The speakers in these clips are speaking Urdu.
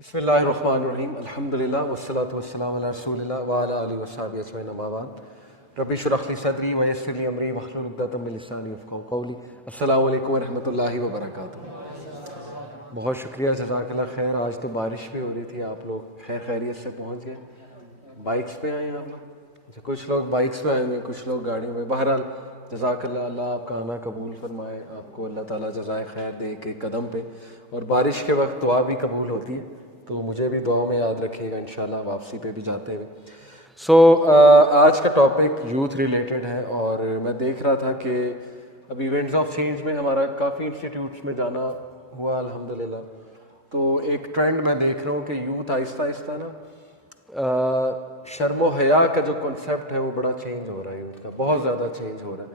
بسم اللہ الرحمن الرحیم الحمدللہ والصلاة والسلام علی رسول اللہ وعلی آلہ وصحبہ اجمعین اما بعد رب اشرح لی صدری ویسر لی امری واحلل عقدۃ من لسانی یفقہوا قولی السلام علیکم ورحمۃ اللہ وبرکاتہ۔ بہت شکریہ، جزاک اللہ خیر۔ آج تو بارش بھی ہو رہی تھی، آپ لوگ خیر خیریت سے پہنچ گئے۔ بائکس پہ آئے ہیں آپ لوگ؟ کچھ لوگ بائکس پہ آئے ہوئے، کچھ لوگ گاڑیوں میں۔ بہرحال جزاک اللہ، اللہ آپ کا آنا قبول فرمائے، آپ کو اللہ تعالیٰ جزائے خیر دے کے قدم پہ۔ اور بارش کے وقت دعا بھی قبول ہوتی ہے، تو مجھے بھی دعاؤں میں یاد رکھیے گا انشاءاللہ واپسی پہ بھی جاتے ہوئے۔ آج کا ٹاپک یوتھ ریلیٹڈ ہے، اور میں دیکھ رہا تھا کہ ابھی ایونٹس آف چینج میں ہمارا کافی انسٹیٹیوٹس میں جانا ہوا الحمدللہ۔ تو ایک ٹرینڈ میں دیکھ رہا ہوں کہ یوتھ آہستہ آہستہ نا شرم و حیا کا جو کنسیپٹ ہے وہ بڑا چینج ہو رہا ہے، یوتھ کا بہت زیادہ چینج ہو رہا ہے۔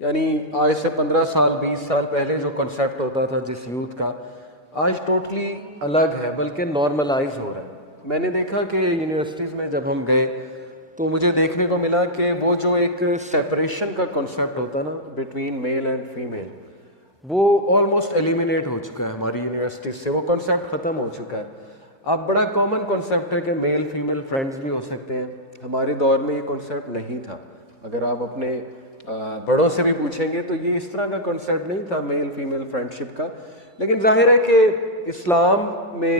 یعنی آج سے 15 سال 20 سال پہلے جو کنسیپٹ ہوتا تھا جس یوتھ کا، آج ٹوٹلی الگ ہے، بلکہ نارملائز ہو رہا ہے۔ میں نے دیکھا کہ یونیورسٹیز میں جب ہم گئے تو مجھے دیکھنے کو ملا کہ وہ جو ایک سیپریشن کا کنسیپٹ ہوتا ہے نا بٹوین میل اینڈ فیمیل، وہ آلموسٹ ایلیمینیٹ ہو چکا ہے ہماری یونیورسٹیز سے، وہ کنسیپٹ ختم ہو چکا ہے۔ اب بڑا کامن کنسیپٹ ہے کہ میل فیمیل فرینڈز بھی ہو سکتے ہیں۔ ہمارے دور میں یہ کنسیپٹ نہیں تھا۔ اگر آپ اپنے بڑوں سے بھی پوچھیں گے تو یہ اس طرح کا کنسیپٹ نہیں تھا میل فیمیل فرینڈشپ کا۔ لیکن ظاہر ہے کہ اسلام میں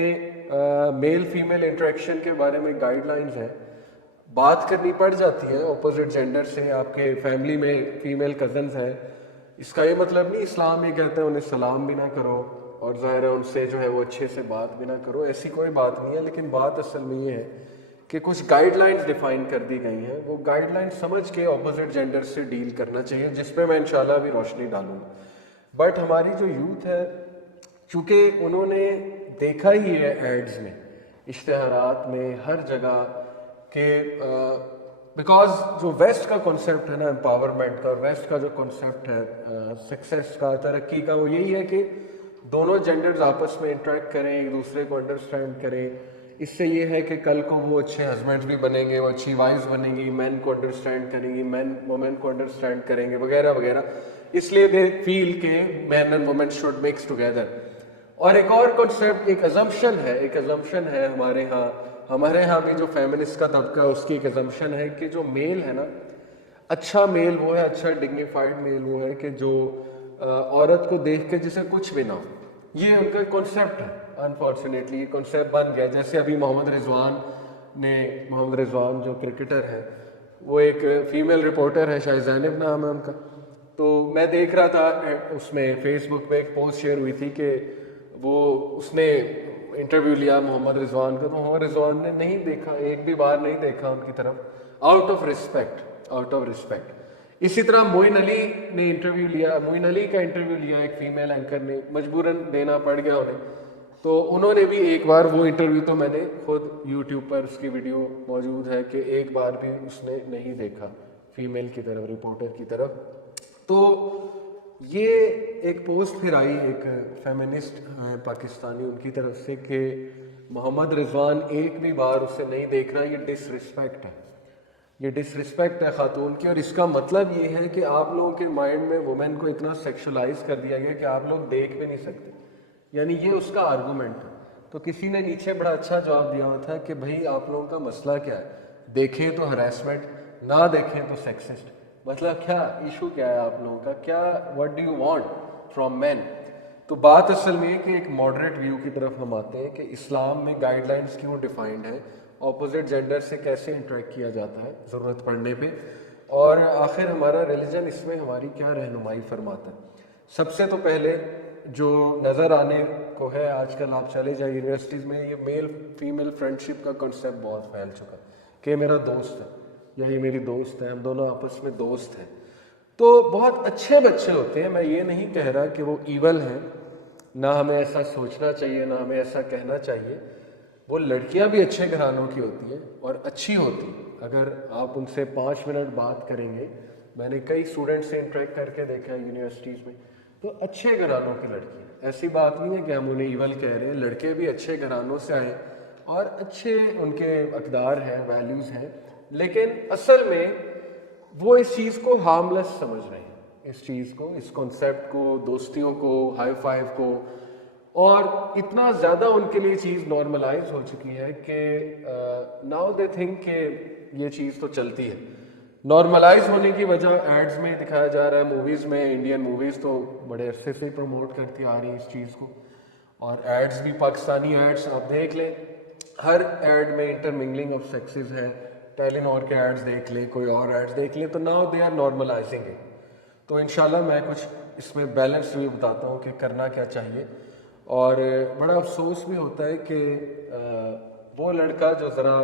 میل فیمیل انٹریکشن کے بارے میں گائیڈ لائنز ہیں، بات کرنی پڑ جاتی ہے اپوزٹ جینڈر سے۔ آپ کے فیملی میں فیمیل کزنز ہیں، اس کا یہ مطلب نہیں اسلام یہ کہتا ہے انہیں سلام بھی نہ کرو، اور ظاہر ہے ان سے جو ہے وہ اچھے سے بات بھی نہ کرو، ایسی کوئی بات نہیں ہے۔ لیکن بات اصل میں یہ ہے کہ کچھ گائیڈ لائنز ڈیفائن کر دی گئی ہیں، وہ گائیڈ لائنز سمجھ کے اپوزٹ جینڈر سے ڈیل کرنا چاہیے، جس پہ میں انشاءاللہ ابھی روشنی ڈالوں گا۔ بٹ ہماری جو یوتھ ہے، چونکہ انہوں نے دیکھا ہی ہے ایڈز میں، اشتہارات میں، ہر جگہ کہ بیکاز جو ویسٹ کا کنسیپٹ ہے نا امپاورمنٹ کا، اور ویسٹ کا جو کنسیپٹ ہے سکسیس کا، ترقی کا، وہ یہی ہے کہ دونوں جینڈرز آپس میں انٹریکٹ کریں، ایک دوسرے کو انڈرسٹینڈ کریں۔ اس سے یہ ہے کہ کل کو وہ اچھے ہسبینڈ بھی بنیں گے، وہ اچھی وائفز بنیں گی، مین کو انڈرسٹینڈ کریں گی، مین وومن کو انڈرسٹینڈ کریں گے، وغیرہ وغیرہ۔ اس لیے دے فیل کہ men and women should mix together. اور ایک اور کنسیپٹ، ایک ازمپشن ہے ہمارے ہاں بھی جو فیمنسٹ کا طبقہ ہے، اس کی ایک ازمپشن ہے کہ جو میل ہے نا، اچھا میل وہ ہے، اچھا ڈگنیفائڈ میل وہ ہے کہ جو عورت کو دیکھ کے جسے کچھ بھی نہ ہو۔ یہ ان کا کنسیپٹ ہے، انفارچونیٹلی یہ کنسیپٹ بن گیا۔ جیسے ابھی محمد رضوان جو کرکٹر ہے، وہ ایک فیمیل رپورٹر ہے، شاید زینب نام ہے ان کا۔ تو میں دیکھ رہا تھا اس میں فیس بک پہ ایک پوسٹ شیئر ہوئی تھی کہ اس نے انٹرویو لیا محمد رضوان کا، تو محمد رضوان نے نہیں دیکھا، ایک بھی بار نہیں دیکھا ان کی طرف، آؤٹ آف رسپیکٹ۔ اسی طرح موئن علی نے انٹرویو لیا، موئن علی کا انٹرویو لیا ایک فیمیل اینکر نے، مجبوراً دینا پڑ گیا انہیں۔ تو انہوں نے بھی ایک بار وہ انٹرویو، تو میں نے خود یوٹیوب پر اس کی ویڈیو موجود ہے کہ ایک بار بھی اس نے نہیں دیکھا فیمیل کی طرف، رپورٹر کی طرف۔ تو یہ ایک پوسٹ پھر آئی ایک فیمنسٹ پاکستانی ان کی طرف سے کہ محمد رضوان ایک بھی بار اسے نہیں دیکھ رہا، یہ ڈس رسپیکٹ ہے خاتون کی۔ اور اس کا مطلب یہ ہے کہ آپ لوگوں کے مائنڈ میں وومن کو اتنا سیکشولائز کر دیا گیا کہ آپ لوگ دیکھ بھی نہیں سکتے، یعنی یہ اس کا آرگومنٹ ہے۔ تو کسی نے نیچے بڑا اچھا جواب دیا ہوا تھا کہ بھائی آپ لوگوں کا مسئلہ کیا ہے، دیکھیں تو ہراسمنٹ، نہ دیکھیں تو سیکسسٹ۔ مطلب کیا ایشو کیا ہے آپ لوگوں کا، کیا what do you want from men؟ تو بات اصل میں کہ ایک ماڈریٹ ویو کی طرف ہم آتے ہیں کہ اسلام میں گائیڈ لائنز کیوں ڈیفائنڈ ہیں، اپوزٹ جینڈر سے کیسے انٹریکٹ کیا جاتا ہے ضرورت پڑنے پہ، اور آخر ہمارا ریلیجن اس میں ہماری کیا رہنمائی فرماتا ہے۔ سب سے تو پہلے جو نظر آنے کو ہے آج کل، آپ چلے جائیں یونیورسٹیز میں، یہ میل فیمیل فرینڈشپ کا کنسیپٹ بہت پھیل چکا کہ میرا دوست ہے یا یہ میری دوست ہے، ہم دونوں آپس میں دوست ہیں۔ تو بہت اچھے بچے ہوتے ہیں، میں یہ نہیں کہہ رہا کہ وہ ایول ہیں، نہ ہمیں ایسا سوچنا چاہیے، نہ ہمیں ایسا کہنا چاہیے۔ وہ لڑکیاں بھی اچھے گھرانوں کی ہوتی ہیں اور اچھی ہوتی ہیں، اگر آپ ان سے 5 منٹ بات کریں گے۔ میں نے کئی اسٹوڈنٹ سے انٹریکٹ کر کے دیکھا ہے یونیورسٹیز میں، تو اچھے گھرانوں کی لڑکی ہیں، ایسی بات نہیں ہے کہ ہم انہیں ایول کہہ رہے ہیں۔ لڑکے بھی اچھے گھرانوں سے آئے اور اچھے ان کے اقدار ہیں، ویلیوز ہیں، لیکن اصل میں وہ اس چیز کو ہارملیس سمجھ رہے ہیں، اس چیز کو، اس کنسیپٹ کو، دوستیوں کو، ہائی فائیو کو، اور اتنا زیادہ ان کے لیے چیز نارملائز ہو چکی ہے کہ ناؤ دے تھنک کہ یہ چیز تو چلتی ہے. نارملائز ہونے کی وجہ ایڈز میں دکھایا جا رہا ہے, موویز میں. انڈین موویز تو بڑے عرصے سے پروموٹ کرتی آ رہی ہیں اس چیز کو, اور ایڈز بھی پاکستانی ایڈز آپ دیکھ لیں, ہر ایڈ میں انٹرمنگلنگ آف سیکسز ہے. ٹیلی نور کے ایڈز دیکھ لیں, کوئی اور ایڈز دیکھ لیں, تو now they are normalizing it. تو انشاءاللہ میں کچھ اس میں بیلنس بھی بتاتا ہوں کہ کرنا کیا چاہیے. اور بڑا افسوس بھی ہوتا ہے کہ وہ لڑکا جو ذرا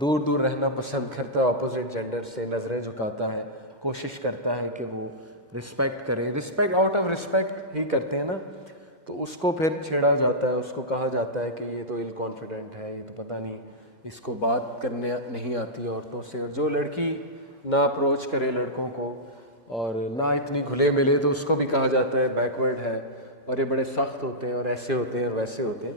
دور دور رہنا پسند کرتا ہے اپوزٹ جینڈر سے, نظریں جھکاتا ہے, کوشش کرتا ہے کہ وہ رسپیکٹ کرے, رسپیکٹ آؤٹ آف رسپیکٹ ہی کرتے ہیں نا, تو اس کو پھر چھیڑا جاتا ہے, اس کو کہا جاتا ہے کہ یہ تو ان کانفیڈنٹ ہے, یہ تو پتہ نہیں اس کو بات کرنے نہیں آتی عورتوں سے. اور جو لڑکی نہ اپروچ کرے لڑکوں کو اور نہ اتنی گھلے ملے تو اس کو بھی کہا جاتا ہے بیکورڈ ہے, اور یہ بڑے سخت ہوتے ہیں, اور ایسے ہوتے ہیں اور ویسے ہوتے ہیں.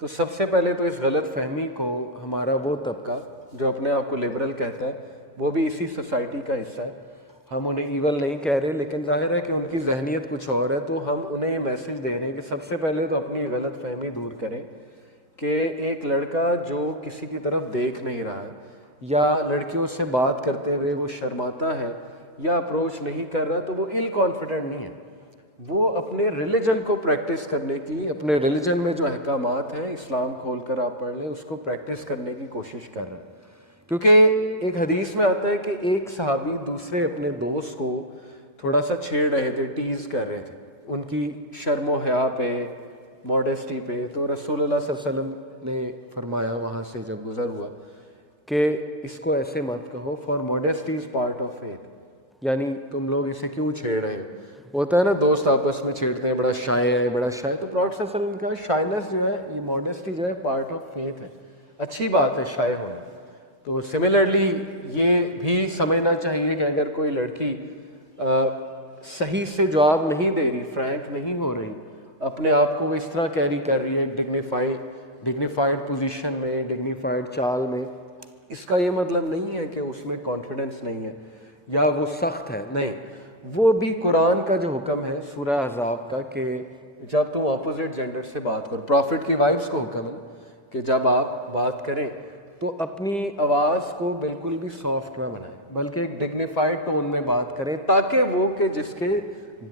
تو سب سے پہلے تو اس غلط فہمی کو ہمارا وہ طبقہ جو اپنے آپ کو لبرل کہتا ہے, وہ بھی اسی سوسائٹی کا حصہ ہے. ہم انہیں ایول نہیں کہہ رہے, لیکن ظاہر ہے کہ ان کی ذہنیت کچھ اور ہے, تو ہم انہیں یہ میسج دے رہے ہیں کہ سب سے پہلے تو اپنی غلط فہمی دور کریں کہ ایک لڑکا جو کسی کی طرف دیکھ نہیں رہا ہے, یا لڑکیوں سے بات کرتے ہوئے وہ شرماتا ہے یا اپروچ نہیں کر رہا, تو وہ ایل کانفیڈنٹ نہیں ہے. وہ اپنے ریلیجن کو پریکٹس کرنے کی, اپنے ریلیجن میں جو احکامات ہیں, اسلام کھول کر آپ پڑھ لیں, اس کو پریکٹس کرنے کی کوشش کر رہے ہیں. کیونکہ ایک حدیث میں آتا ہے کہ ایک صحابی دوسرے اپنے دوست کو تھوڑا سا چھیڑ رہے تھے, ٹیز کر رہے تھے ان کی شرم و حیا پہ, ماڈیسٹی پہ. تو رسول اللہ صلی اللہ علیہ وسلم نے فرمایا وہاں سے جب گزر ہوا کہ اس کو ایسے مت کہو, for modesty is part of faith, یعنی تم لوگ اسے کیوں چھیڑ رہے ہیں. ہوتا ہے نا دوست آپس میں چھیڑتے ہیں, بڑا شائع ہے, بڑا شائع. تو پراٹ صلی اللہ علیہ وسلم نے کہا شائنس جو ہے, یہ ماڈیسٹی جو ہے پارٹ آف فیتھ ہے, اچھی بات ہے شائع ہونا. تو سملرلی یہ بھی سمجھنا چاہیے کہ اگر کوئی لڑکی صحیح سے جواب نہیں دے رہی, فرینک نہیں ہو رہی, اپنے آپ کو وہ اس طرح کیری کر رہی ہے ڈگنیفائڈ پوزیشن میں, ڈگنیفائڈ چال میں, اس کا یہ مطلب نہیں ہے کہ اس میں کانفیڈنس نہیں ہے یا وہ سخت ہے, نہیں. وہ بھی قرآن کا جو حکم ہے سورہ احزاب کا کہ جب تم اپوزٹ جینڈر سے بات کرو, پروفٹ کی وائفز کو حکم ہے کہ جب آپ بات کریں تو اپنی آواز کو بالکل بھی سافٹ نہ بنائیں, بلکہ ایک ڈگنیفائڈ ٹون میں بات کریں, تاکہ وہ کہ جس کے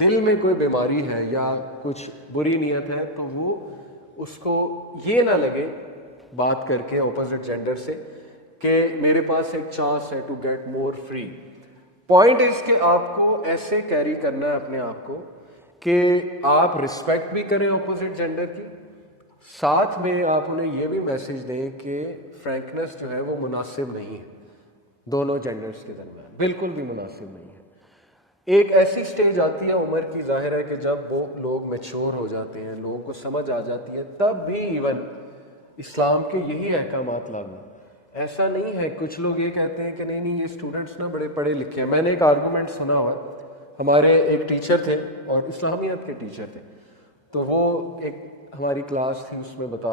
دل میں کوئی بیماری ہے یا کچھ بری نیت ہے, تو وہ اس کو یہ نہ لگے بات کر کے اپوزٹ جینڈر سے کہ میرے پاس ایک چانس ہے to get more free. Point اس کہ آپ کو ایسے کیری کرنا ہے اپنے آپ کو کہ آپ رسپیکٹ بھی کریں اپوزٹ جینڈر کی, ساتھ میں آپ انہیں یہ بھی میسج دیں کہ فرینکنس جو ہے وہ مناسب نہیں ہے دونوں جینڈرز کے درمیان, بالکل بھی مناسب نہیں ہے. ایک ایسی سٹیج آتی ہے عمر کی, ظاہر ہے کہ جب وہ لوگ میچور ہو جاتے ہیں, لوگوں کو سمجھ آ جاتی ہے, تب بھی ایون اسلام کے یہی احکامات لاگو. ایسا نہیں ہے, کچھ لوگ یہ کہتے ہیں کہ نہیں یہ اسٹوڈنٹس نا بڑے پڑھے لکھے ہیں. میں نے ایک آرگومنٹ سنا ہوا, ہمارے ایک ٹیچر تھے اور اسلامیات کے ٹیچر تھے, تو وہ ایک ہماری کلاس تھی, اس میں بتا